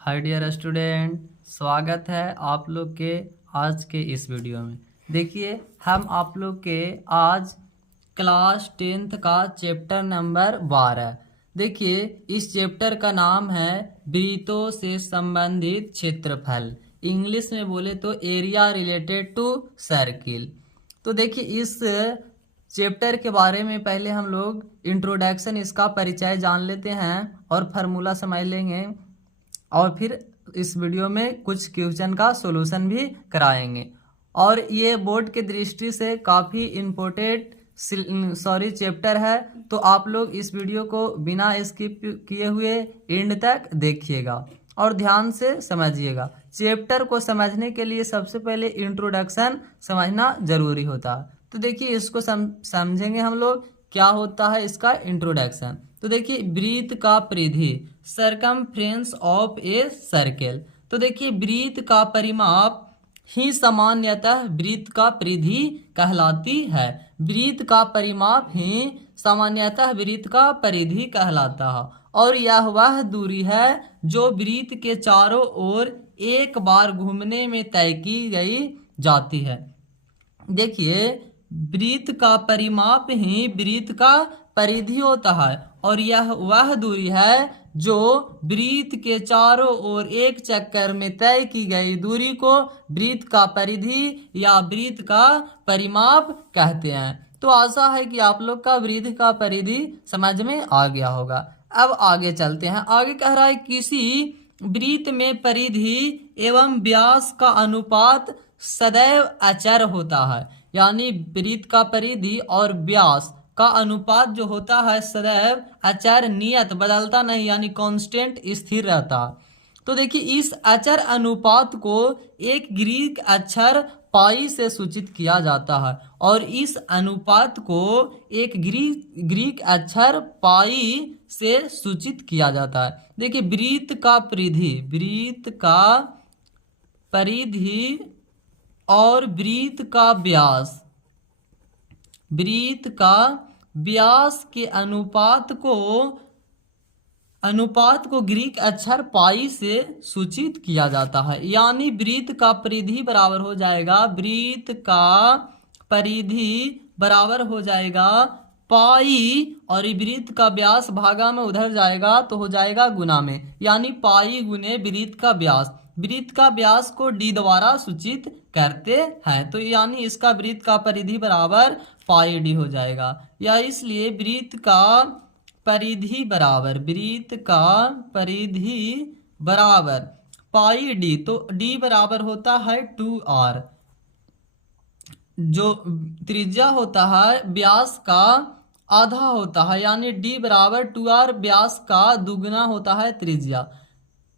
Hi dear student, स्वागत है आप लोग के आज के इस वीडियो में। देखिए, हम आप लोग के आज क्लास 10th का चैप्टर नंबर 12। देखिए, इस चैप्टर का नाम है वृत्तों से संबंधित क्षेत्रफल। इंग्लिश में बोले तो एरिया रिलेटेड टू सर्किल। तो देखिए, इस चैप्टर के बारे में पहले हम लोग इंट्रोडक्शन, इसका परिचय जान लेते हैं और फार्मूला समझ लेंगे, और फिर इस वीडियो में कुछ क्वेश्चन का सॉल्यूशन भी कराएंगे। और ये बोर्ड के दृष्टि से काफ़ी इम्पोर्टेंट चैप्टर है, तो आप लोग इस वीडियो को बिना स्किप किए हुए एंड तक देखिएगा और ध्यान से समझिएगा। चैप्टर को समझने के लिए सबसे पहले इंट्रोडक्शन समझना जरूरी होता है। तो देखिए, इसको समझेंगे हम लोग क्या होता है इसका इंट्रोडक्शन। तो देखिए, वृत्त का परिधि, सरकमफ्रेंस ऑफ ए सर्कल। तो देखिए, वृत्त का परिमाप ही सामान्यतः वृत्त का परिधि कहलाती है। वृत्त का परिमाप ही सामान्यतः वृत्त का परिधि कहलाता है, और यह वह दूरी है जो वृत्त के चारों ओर एक बार घूमने में तय की गई जाती है। देखिए, वृत्त का परिमाप ही वृत्त का परिधि होता है, और यह वह दूरी है जो वृत्त के चारों ओर एक चक्कर में तय की गई दूरी को वृत्त का परिधि या वृत्त का परिमाप कहते हैं। तो आशा है कि आप लोग का वृत्त का परिधि समझ में आ गया होगा। अब आगे चलते हैं। आगे कह रहा है, किसी वृत्त में परिधि एवं व्यास का अनुपात सदैव अचर होता है। यानी वृत्त का परिधि और व्यास का अनुपात जो होता है सदैव अचर, नियत, बदलता नहीं, यानी कांस्टेंट, स्थिर रहता। तो देखिए, इस अचर अनुपात को एक ग्रीक अक्षर पाई से सूचित किया जाता है, और इस अनुपात को एक ग्रीक अक्षर पाई से सूचित किया जाता है। देखिए, वृत्त का परिधि और वृत्त का व्यास के अनुपात को ग्रीक अक्षर पाई से सूचित किया जाता है। यानी वृत्त का परिधि बराबर हो जाएगा पाई, और वृत्त का व्यास भागा में उधर जाएगा तो हो जाएगा गुना में, यानी पाई गुने वृत्त का व्यास। वृत्त का व्यास को डी द्वारा सूचित करते हैं, तो यानी इसका वृत्त का परिधि बराबर पाई डी हो जाएगा। या इसलिए वृत्त का परिधि बराबर पाई डी, तो डी बराबर होता है 2r। जो त्रिज्या होता है व्यास का आधा होता है, यानी डी बराबर 2r, व्यास का दुगुना होता है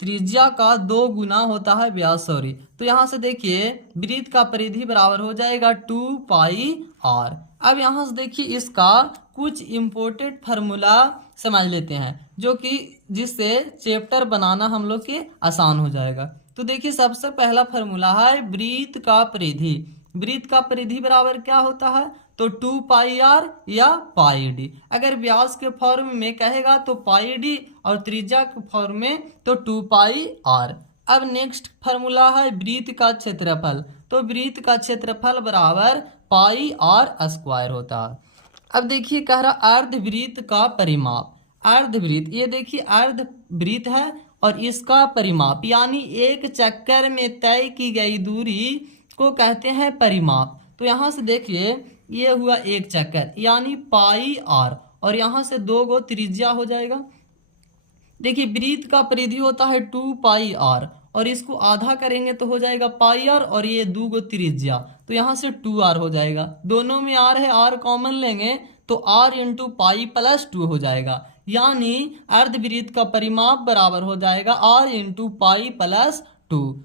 त्रिज्या का 2 गुना होता है व्यास, सॉरी। तो यहाँ से देखिए, वृत्त का परिधि बराबर हो जाएगा 2πr। अब यहाँ से देखिए, इसका कुछ इम्पोर्टेंट फार्मूला समझ लेते हैं, जो कि जिससे चैप्टर बनाना हम लोग के आसान हो जाएगा। तो देखिए, सबसे पहला फार्मूला है वृत्त का परिधि। वृत्त का परिधि बराबर क्या होता है, तो 2πr या पाई डी। अगर व्यास के फॉर्म में कहेगा तो पाई डी, और त्रिज्या के फॉर्म में तो 2πr। अब नेक्स्ट फार्मूला है वृत्त का क्षेत्रफल। तो वृत्त का क्षेत्रफल बराबर पाई आर स्क्वायर होता है। अब देखिए, कह रहा अर्धवृत्त का परिमाप। अर्धवृत्त, ये देखिए अर्धवृत्त है और इसका परिमाप, यानी एक चक्कर में तय की गई दूरी को कहते हैं परिमाप। तो यहाँ से देखिए, ये हुआ एक चक्कर, यानी पाई आर, और यहाँ से 2 गो त्रिज्या हो जाएगा। देखिए, वृत्त का परिधि होता है 2πr, और इसको आधा करेंगे तो हो जाएगा पाई आर, और ये 2 गो त्रिज्या, तो यहाँ से 2r हो जाएगा। दोनों में r है, r कॉमन लेंगे तो r इंटू पाई प्लस 2 हो जाएगा। यानी अर्धवृत्त का परिमाप बराबर हो जाएगा r इंटू पाई प्लस 2।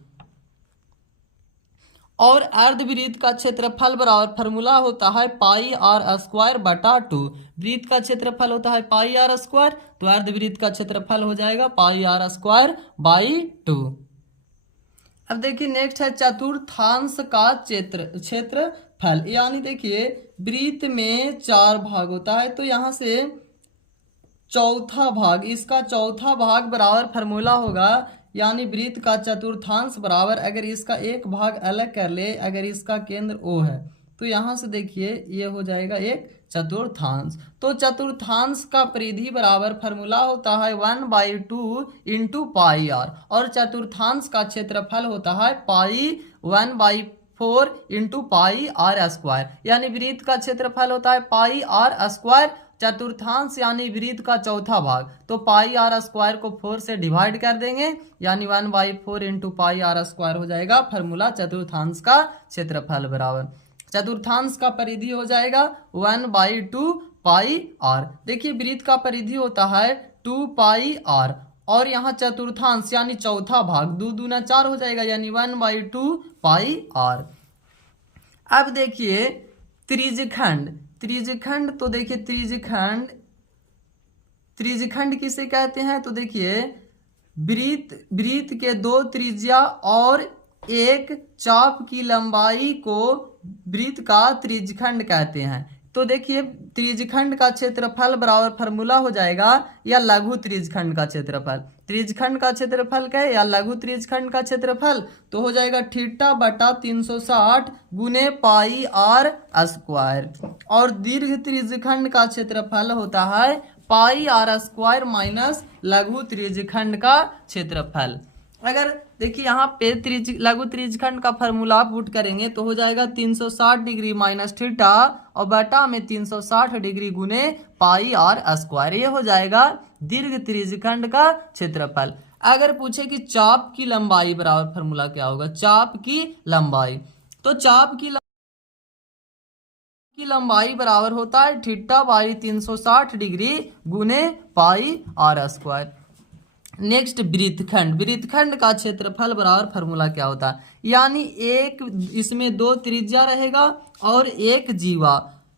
और अर्धवृत्त का क्षेत्रफल बराबर फार्मूला होता है पाई आर स्क्वायर बटा 2। वृत्त का क्षेत्रफल होता है पाई आर स्क्वायर, तो अर्धवृत्त का क्षेत्रफल हो जाएगा पाई आर स्क्वायर बाई 2। अब देखिए, नेक्स्ट है चतुर्थांश का क्षेत्रफल। यानी देखिए, वृत्त में 4 भाग होता है, तो यहाँ से चौथा भाग, इसका चौथा भाग बराबर फार्मूला होगा यानी वृत्त का चतुर्थांश बराबर, अगर इसका एक भाग अलग कर ले, अगर इसका केंद्र O है तो यहाँ से देखिए ये हो जाएगा एक चतुर्थांश। तो चतुर्थांश का परिधि बराबर फॉर्मूला होता है 1/2 इंटू पाई आर, और चतुर्थांश का क्षेत्रफल होता है पाई 1/4 इंटू पाई आर स्क्वायर, यानी वृत्त का क्षेत्रफल होता है पाई आर स्क्वायर, चतुर्थांश यानी वृत्त का चौथा भाग, तो पाई आर स्क्वायर को 4 से डिवाइड कर देंगे, यानी 1/4 इंटू पाई आर स्क्वायर हो जाएगा फॉर्मूला चतुर्थांश का क्षेत्रफल बराबर। चतुर्थांश का परिधि हो जाएगा 1/2 पाई आर। देखिए वृत्त का परिधि होता है 2 पाई आर, और यहाँ चतुर्थांश यानी चौथा भाग 2 दूना 4 हो जाएगा, यानी 1/2 पाई आर। अब देखिए त्रिज्यखंड, त्रिज्यखंड तो देखिए त्रिज्यखंड, त्रिज्यखंड किसे कहते हैं, तो देखिए वृत्त के 2 त्रिज्या और एक चाप की लंबाई को वृत्त का त्रिज्यखंड कहते हैं। तो देखिए त्रिज्यखंड का क्षेत्रफल बराबर फॉर्मूला हो जाएगा या लघु त्रिज्यखंड का क्षेत्रफल, त्रिज्यखंड का क्षेत्रफल क्या है या लघु त्रिज्यखंड का क्षेत्रफल, तो हो जाएगा θ/360 गुने पाई आर स्क्वायर, और दीर्घ त्रिज्यखंड का क्षेत्रफल होता है पाई आर स्क्वायर माइनस लघु त्रिज्यखंड का क्षेत्रफल। अगर देखिए यहाँ पे लघु त्रिज्यखंड का फॉर्मूला पुट करेंगे तो हो जाएगा 360 डिग्री माइनस थीटा और बटा में 360 डिग्री गुने पाई आर स्क्वायर, ये हो जाएगा दीर्घ त्रिज्यखंड का क्षेत्रफल। अगर पूछे कि चाप की लंबाई बराबर फॉर्मूला क्या होगा, चाप की लंबाई, तो चाप की लंबाई बराबर होता है θ/360 डिग्री गुने पाई आर स्क्वायर। नेक्स्ट वृत्तखंड, वृत्तखंड का क्षेत्रफल बराबर फॉर्मूला क्या होता है, यानी एक इसमें 2 त्रिज्या रहेगा और एक जीवा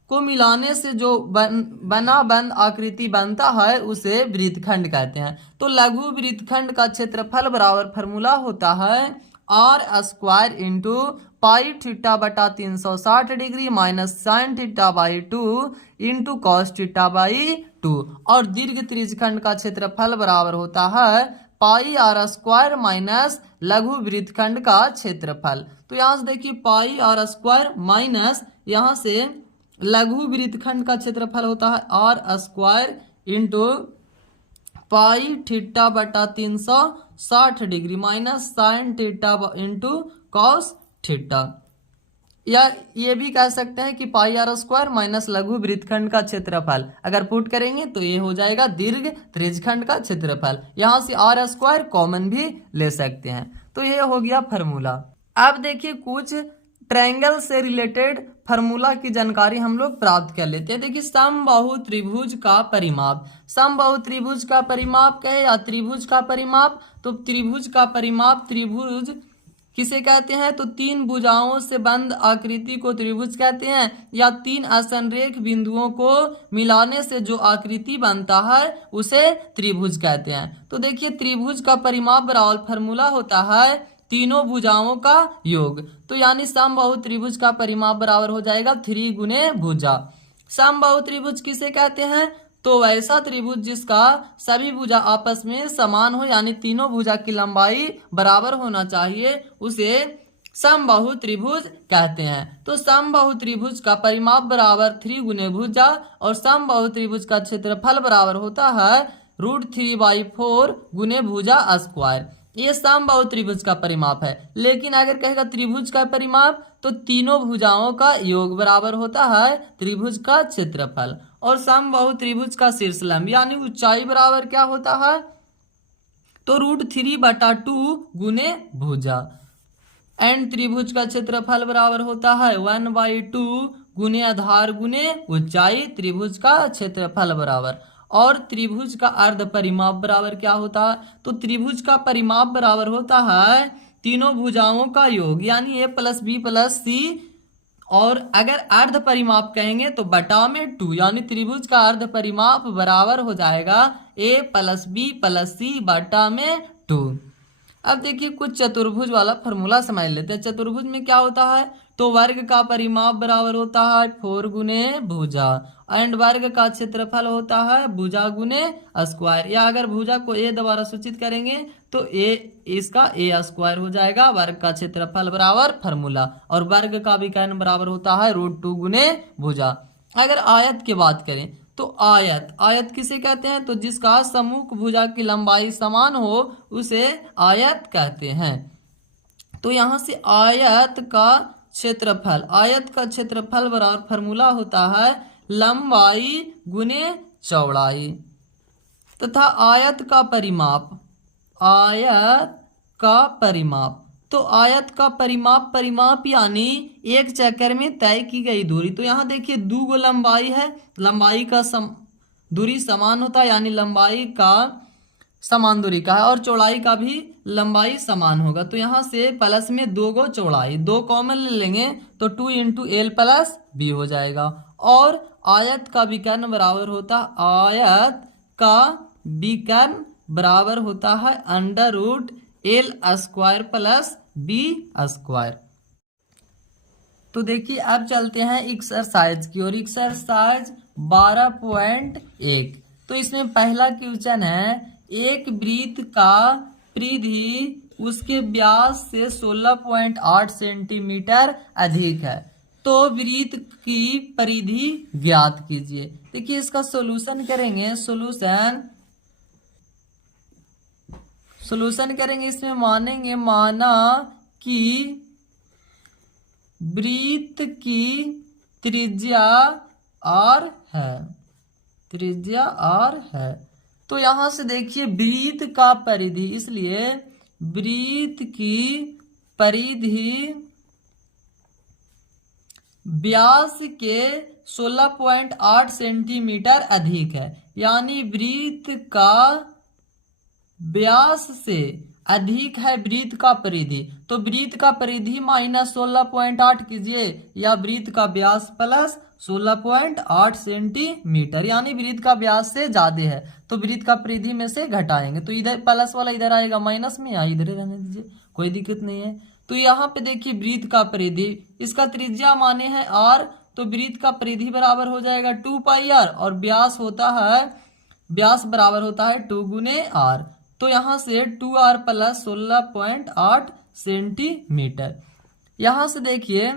को मिलाने से जो बना बंद आकृति बनता है उसे वृत्तखंड कहते हैं। तो लघु वृत्तखंड का क्षेत्रफल बराबर फॉर्मूला होता है R square into pi θ/360 degree minus sine θ/2 into cos θ/2, और दीर्घ त्रिज्यखंड का क्षेत्रफल बराबर होता है पाई आर स्क्वायर माइनस लघु वृत्तखंड का क्षेत्रफल। तो यहाँ से देखिए पाई आर स्क्वायर माइनस यहाँ से लघु वृत्तखंड का क्षेत्रफल होता है R square into pi θ/360 degree minus sine θ into cos theta, या ये भी कह सकते हैं कि पाई आर स्क्वायर माइनस लघु वृत्तखंड का क्षेत्रफल, अगर पुट करेंगे तो ये हो जाएगा दीर्घ त्रिज्यखंड का क्षेत्रफल। यहाँ से आर स्क्वायर कॉमन भी ले सकते हैं, तो ये हो गया फॉर्मूला। अब देखिए कुछ ट्रायंगल से रिलेटेड फार्मूला की जानकारी हम लोग प्राप्त कर लेते हैं। देखिए समबाहु त्रिभुज का परिमाप, समबाहु त्रिभुज का परिमाप क्या है या त्रिभुज का परिमाप, तो त्रिभुज का परिमाप, त्रिभुज किसे कहते हैं, तो 3 भुजाओं से बंद आकृति को त्रिभुज कहते हैं, या 3 असंरेख बिंदुओं को मिलाने से जो आकृति बनता है उसे त्रिभुज कहते हैं। तो देखिए त्रिभुज का परिमाप बराबर फॉर्मूला होता है तीनों भुजाओं का योग, तो यानी समबाहु त्रिभुज का परिमाप बराबर हो जाएगा 3 गुने भुजा। समबाहु त्रिभुज किसे कहते हैं, तो वैसा त्रिभुज जिसका सभी भुजा आपस में समान हो, यानी तीनों भुजा की लंबाई बराबर होना चाहिए, उसे समबाहु त्रिभुज कहते हैं। तो समबाहु त्रिभुज का परिमाप बराबर 3 गुने भुजा, और समबाहु त्रिभुज का क्षेत्रफल बराबर होता है √3/4 गुने भुजा स्क्वायर। ये समबाहु त्रिभुज का परिमाप है। लेकिन अगर कहेगा त्रिभुज का परिमाप, तो तीनों भुजाओं का योग बराबर होता है त्रिभुज का क्षेत्रफल, और समबाहु त्रिभुज का शीर्षलंब यानी ऊंचाई बराबर क्या होता है, तो √3/2 गुने भुजा, एंड त्रिभुज का क्षेत्रफल बराबर होता है 1/2 गुने आधार गुने ऊंचाई, त्रिभुज का क्षेत्रफल बराबर। और त्रिभुज का अर्ध परिमाप बराबर क्या होता है, तो त्रिभुज का परिमाप बराबर होता है तीनों भुजाओं का योग, यानी a + b + c, और अगर अर्ध परिमाप कहेंगे तो बटा में 2, यानी त्रिभुज का अर्ध परिमाप बराबर हो जाएगा a + b + c बटा में 2। अब देखिए कुछ चतुर्भुज वाला फॉर्मूला समझ लेते हैं। चतुर्भुज में क्या होता है, तो वर्ग का परिमाप बराबर होता है 4 गुने भुजा, एंड वर्ग का क्षेत्रफल होता है भुजा गुने स्क्वायर, या अगर भुजा को a द्वारा सूचित करेंगे तो ए इसका ए स्क्वायर हो जाएगा, वर्ग का क्षेत्रफल बराबर फार्मूला, और वर्ग का विकर्ण बराबर होता है √2 गुने भुजा। अगर आयत की बात करें तो आयत किसे कहते हैं, तो जिसका सम्मुख भुजा की लंबाई समान हो उसे आयत कहते हैं। तो यहाँ से आयत का क्षेत्रफल बराबर फार्मूला होता है लंबाई गुने चौड़ाई, तथा आयत का परिमाप। तो आयत का परिमाप यानी एक चक्कर में तय की गई दूरी। तो यहाँ देखिए 2 गो लंबाई है, लंबाई का दूरी समान होता है, यानी लंबाई का समान दूरी का है, और चौड़ाई का भी लंबाई समान होगा। तो यहाँ से प्लस में 2 गो चौड़ाई, 2 कॉमन ले लेंगे तो 2 × L + B हो जाएगा। और आयत का विकर्ण बराबर होता है √L² + B²। तो देखिए अब चलते हैं एक्सरसाइज की ओर। एक्सरसाइज 12.1। तो इसमें पहला क्वेश्चन है, एक वृत्त का परिधि उसके व्यास से 16.8 सेंटीमीटर अधिक है, तो वृत्त की परिधि ज्ञात कीजिए। देखिए इसका सॉल्यूशन करेंगे। सॉल्यूशन करेंगे, इसमें माना कि वृत्त की त्रिज्या r है। तो यहां से देखिए वृत्त का परिधि, इसलिए वृत्त की परिधि व्यास के 16.8 सेंटीमीटर अधिक है, यानी वृत्त का व्यास से अधिक है वृत्त का परिधि। तो वृत्त का परिधि माइनस 16.8 कीजिए, या वृत्त का व्यास प्लस 16.8 सेंटीमीटर, यानी वृत्त का व्यास से ज्यादा है, तो वृत्त का परिधि में से घटाएंगे। तो इधर प्लस वाला इधर आएगा, माइनस में या इधर रहने दीजिए, कोई दिक्कत नहीं है। तो यहाँ पे देखिए वृत्त का परिधि, इसका त्रिज्या माने है r, तो वृत्त का परिधि बराबर हो जाएगा 2πr, और व्यास बराबर होता है 2 × r। तो यहाँ से 2r + 16.8 सेंटीमीटर। यहाँ से देखिए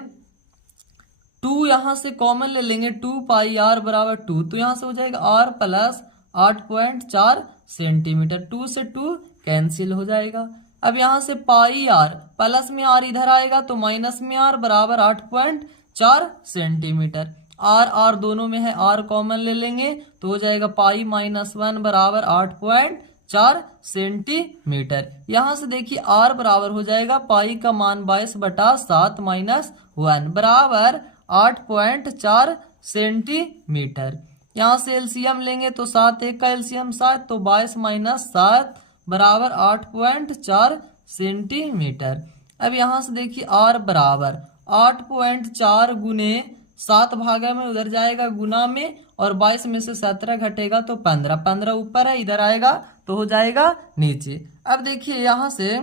2 यहाँ से कॉमन ले लेंगे, 2πr = 2, तो यहाँ से हो जाएगा r + 8.4 सेंटीमीटर। 2 से 2 कैंसिल हो जाएगा। अब यहाँ से πr, प्लस में r इधर आएगा तो माइनस में r बराबर 8.4 सेंटीमीटर। r दोनों में है, r कॉमन ले लेंगे तो हो जाएगा π - 1 बराबर 8.4 सेंटीमीटर। यहाँ से देखिए r बराबर हो जाएगा पाई का मान 22/7 - 1 बराबर 8.4 सेंटीमीटर। यहाँ से एलसीएम लेंगे तो 7 1 का एलसीएम 7, तो 22 - 7 बराबर 8.4 सेंटीमीटर। अब यहाँ से देखिए r बराबर 8.4 गुने 7 भागा में उधर जाएगा गुना में, और 22 में से 17 घटेगा तो 15 ऊपर है, इधर आएगा तो हो जाएगा नीचे। अब देखिए यहाँ से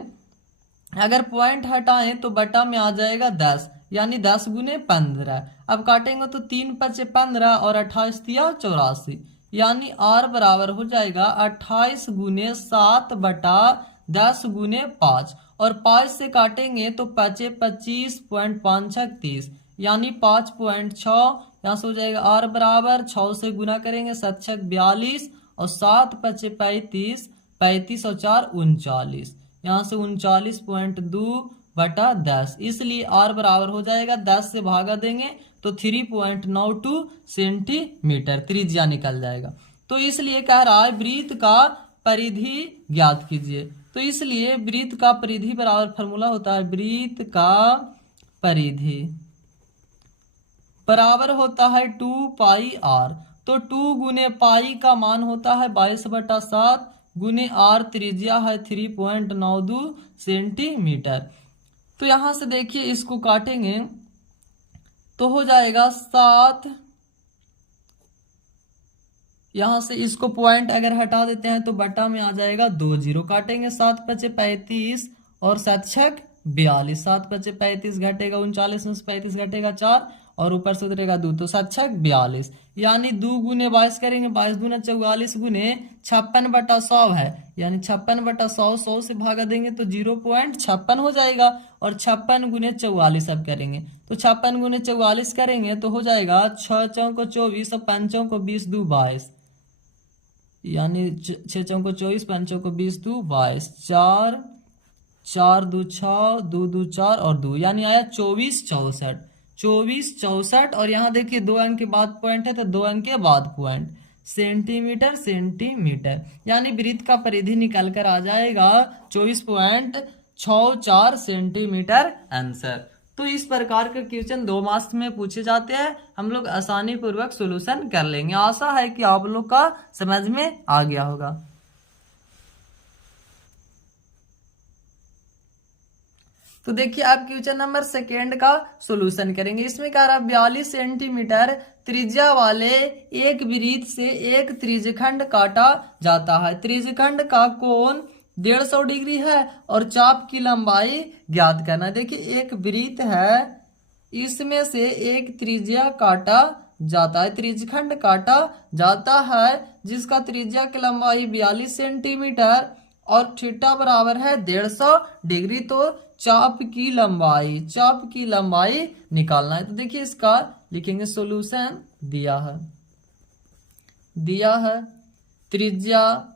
अगर पॉइंट हटाएं तो बटा में आ जाएगा 10, यानी 10 गुने 15। अब काटेंगे तो 3 × 5 = 15 और 28 × 3 = 84, यानी r बराबर हो जाएगा 28 गुने 7 बटा 10 गुने 5, और 5 से काटेंगे तो 5 × 5 = 25 × 30, यानी 5.6। यहाँ से हो जाएगा r बराबर 6 से गुना करेंगे 7 × 6 = 42, और 7 × 5 = 35, 35 और 4 = 39, यहाँ से 39.2 बटा 10, इसलिए r बराबर हो जाएगा 10 से भागा देंगे तो 3.92 सेंटीमीटर त्रिज्या निकल जाएगा। तो इसलिए कह रहा है वृत्त का परिधि ज्ञात कीजिए। तो इसलिए वृत्त का परिधि बराबर फार्मूला होता है, वृत्त का परिधि बराबर होता है 2πr। तो 2 गुने पाई का मान होता है 22/7 गुने r, त्रिज्या है 3.92 सेंटीमीटर। तो यहाँ से देखिए इसको काटेंगे तो हो जाएगा 7, यहाँ से इसको पॉइंट अगर हटा देते हैं तो बटा में आ जाएगा 2 0 काटेंगे, 7 × 5 = 35 और 7 × 6 = 42, 7 × 5 = 35 घटेगा 39 में से 35 घटेगा 4 और ऊपर से उतरेगा 2, तो 7 × 6 = 42, यानी 2 × 22 करेंगे, 22×2 = 44 गुने 56/100 है, यानी 56/100, 100 से भागा देंगे तो 0.56 हो जाएगा। और 56 × 44 अब करेंगे, तो 56 × 44 करेंगे तो हो जाएगा 6 चौको 24 और 5 चौको 20, 2 22, यानी 6 चौको 24, 5 चौको 20, 2 22, 4 4 2 6, 2 2 4 और 2, यानी आया 24 64, 24 64। और यहाँ देखिए 2 अंक के बाद पॉइंट है तो 2 अंक के बाद पॉइंट, सेंटीमीटर सेंटीमीटर, यानी वृत्त का परिधि निकल कर आ जाएगा 24.64 सेंटीमीटर आंसर। तो इस प्रकार के क्वेश्चन 2 मार्क्स में पूछे जाते हैं, हम लोग आसानी पूर्वक सॉल्यूशन कर लेंगे। आशा है कि आप लोग का समझ में आ गया होगा। तो देखिए अब क्वेश्चन नंबर 2 का सॉल्यूशन करेंगे। इसमें कह रहा 42 सेंटीमीटर त्रिज्या वाले एक वृत्त से एक त्रिज्यखंड काटा जाता है। त्रिज्यखंड का कोण 150 डिग्री है और चाप की लंबाई ज्ञात करना है। देखिए एक वृत्त है, इसमें से एक त्रिज्या काटा जाता है, त्रिज्यखंड काटा जाता है जिसका त्रिज्या की लंबाई 42 सेंटीमीटर और थीटा बराबर है 150 डिग्री। तो चाप की लंबाई निकालना है। तो देखिए इसका लिखेंगे सॉल्यूशन दिया है त्रिज्या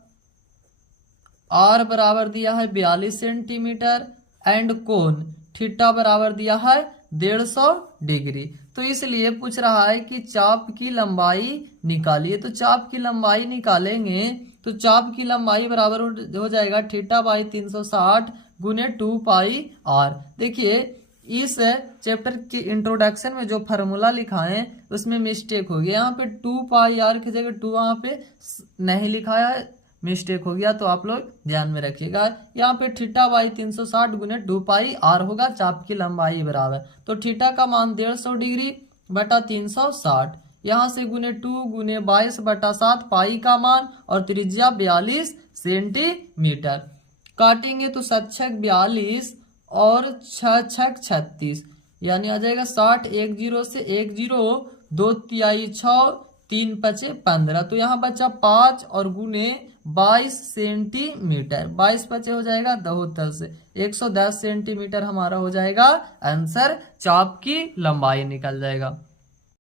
r बराबर दिया है 42 सेंटीमीटर एंड कोण थीटा बराबर दिया है 150 डिग्री। तो इसलिए पूछ रहा है कि चाप की लंबाई निकालिए। तो चाप की लंबाई निकालेंगे तो चाप की लंबाई बराबर हो जाएगा θ/360 गुने 2πr। देखिए इस चैप्टर के इंट्रोडक्शन में जो फार्मूला लिखा है उसमें मिस्टेक हो गया, यहाँ पे 2πr की जगह 2 यहाँ पे नहीं लिखा है, मिस्टेक हो गया, तो आप लोग ध्यान में रखिएगा। यहाँ पे θ/360 गुने 2πr होगा चाप की लंबाई बराबर। तो थीटा का मान 150 डिग्री बटा 360, यहाँ से गुने 2 गुने 22/7 पाई का मान और त्रिज्या 42 सेंटीमीटर। काटेंगे तो 7 छक 42 और 6 छक 36, यानी आ जाएगा 60, 1 0 से 1 0, 2 तिहाई 6, 3 पचे 15, तो यहाँ बचा 5 और गुने 22 सेंटीमीटर, 22 पचे हो जाएगा 72 से 110 सेंटीमीटर हमारा हो जाएगा आंसर, चाप की लंबाई निकल जाएगा।